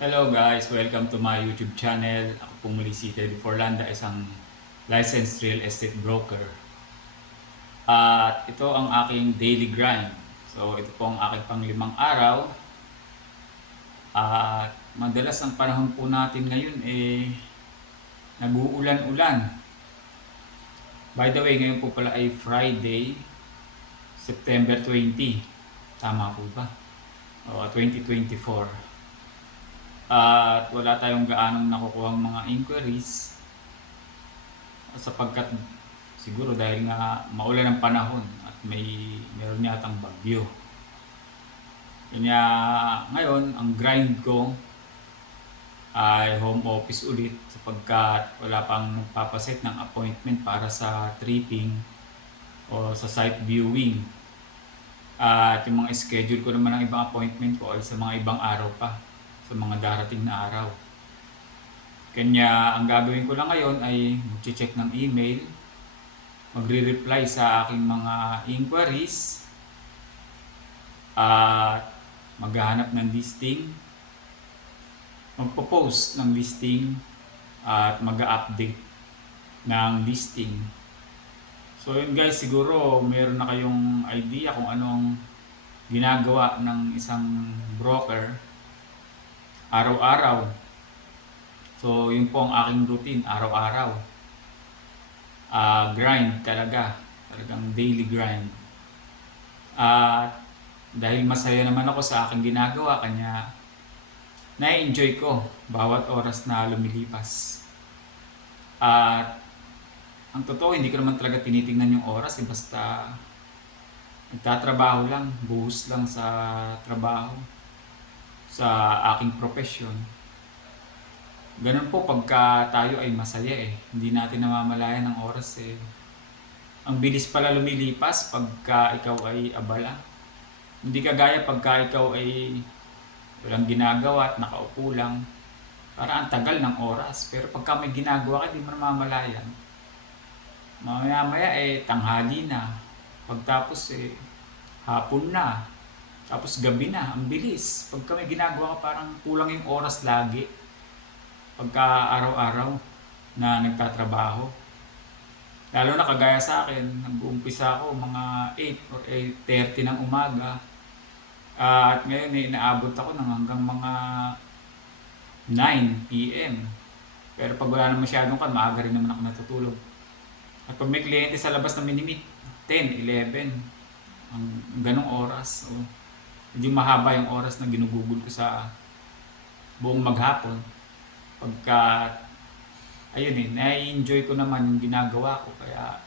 Hello guys, welcome to my YouTube channel. Ako po muli si Teddy Forlanda, isang licensed real estate broker. At ito ang aking daily grind. So ito po ang aking panglimang araw. At madalas ang panahon po natin ngayon nag-uulan-ulan. By the way, ngayon po pala ay Friday, September 20. Tama po ba? 2024. At wala tayong gaanong nakukuhang mga inquiries sapagkat siguro dahil nga maulan ang panahon at meron yatang bagyo. Kanya ngayon ang grind ko ay home office ulit sapagkat wala pang nagpapaset ng appointment para sa tripping o sa site viewing. At yung mga schedule ko naman ng ibang appointment ko ay sa mga ibang araw pa, sa mga darating na araw. Kanya ang gagawin ko lang ngayon ay mag-check ng email, magre-reply sa aking mga inquiries, at maghahanap ng listing, magpo-post ng listing, at mag-update ng listing. So yun guys, siguro meron na kayong idea kung anong ginagawa ng isang broker araw-araw. So yun po ang aking routine araw-araw. Grind talagang daily grind. Dahil masaya naman ako sa aking ginagawa, kanya na-enjoy ko bawat oras na lumilipas. At ang totoo, hindi ko naman talaga tinitingnan yung oras, basta nagtatrabaho lang, buhos lang sa trabaho, sa aking profession. Ganun po pagka tayo ay masaya hindi natin namamalayan ng oras Ang bilis pala lumilipas pagka ikaw ay abala. Hindi kagaya pagka ikaw ay walang ginagawa at nakaupo lang. Para ang tagal ng oras. Pero pagka may ginagawa ka, di mo namamalayan. Maya-maya tanghali na. Pagtapos hapon na. Tapos gabi na, ang bilis. Pagka may ginagawa ka, parang kulang yung oras lagi. Pagka araw-araw na nagtatrabaho. Lalo na kagaya sa akin, nag-uumpisa ako mga 8 or 8:30 ng umaga. At ngayon inaabot ako ng hanggang mga 9 p.m. Pero pag wala na masyadong maaga rin naman ako natutulog. At pag may kliyente sa labas na minimit, 10, 11, ang ganong oras. Medyo mahaba yung oras na ginugugol ko sa buong maghapon. Pagka na-enjoy ko naman yung ginagawa ko, kaya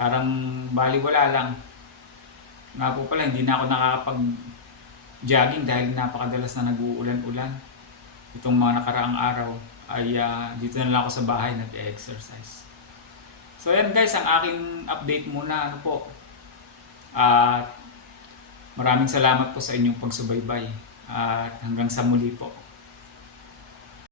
parang baliwala lang. Nga po pala, hindi na ako nakakapag-jogging dahil napakadalas na nag-uulan-ulan. Itong mga nakaraang araw ay dito na lang ako sa bahay nag-exercise. So yan guys, ang aking update muna. Maraming salamat po sa inyong pagsubaybay at hanggang sa muli po.